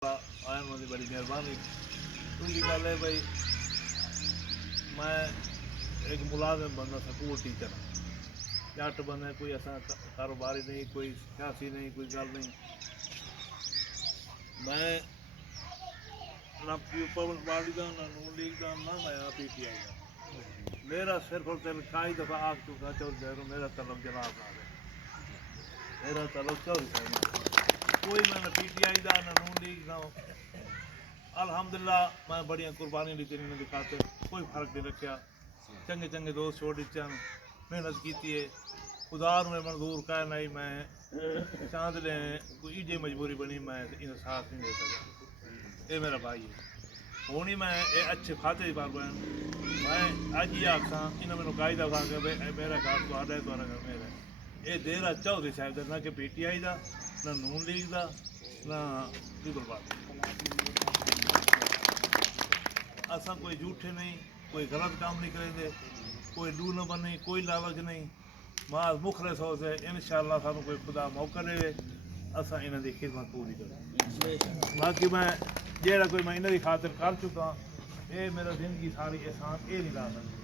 Ion वाली बड़ी मेहरबानी। दूसरी गल है भाई, मैं एक मुलाजिम बंदा, स्कूल टीचर जट बंदा, कोई ऐसा कारोबारी नहीं, कोई सियासी नहीं, कोई गल नहीं। मैं ना पीपल्स पार्टी का, ना नून लीग का, ना मैं PTI का। मेरा सिर्फ और सिर्फ कई दफ़ा आग चुका चौधरी, मेरा तलब जनाब ना है, मेरा तलब चौधरी साहब। कोई मैं ना PTI का, ना नून लीग का। अल्हम्दुलिल्लाह मैं बड़िया कुर्बानी दी इन्होंने दिखाते, कोई फर्क नहीं रखा। चंगे चंगे दोस्त छोड़ दिते, मेहनत की है। खुदा ने मंजूर कह नहीं, मैं चांद ले कोई इजे मजबूरी बनी, मैं इन साथ नहीं दे सकता। ये मेरा भाई है, हूँ ही मैं ये अच्छे खाते की बार बहन, मैं अज ही आखा इन्हें मैंने कई दफा कि मेरा घर थोड़ा है, थोड़ा घर मेरा। ये देरा चौधरी साहब का, ना कि PTI का, ना नून लीग का, ना पीपल पार्टी। असा कोई झूठे नहीं, कोई गलत काम नहीं करेंगे, कोई डू न बने, कोई लालच नहीं। मां मुखलिस हो से इंशाअल्लाह सानू कोई खुदा मौका दे, असा इन्हां दी खिदमत पूरी करें। बाकी मैं जेड़ा कोई मैं इन्हां दी खातिर कर चुका, ये मेरा जिंदगी सारी एहसान ये नहीं ला सकता।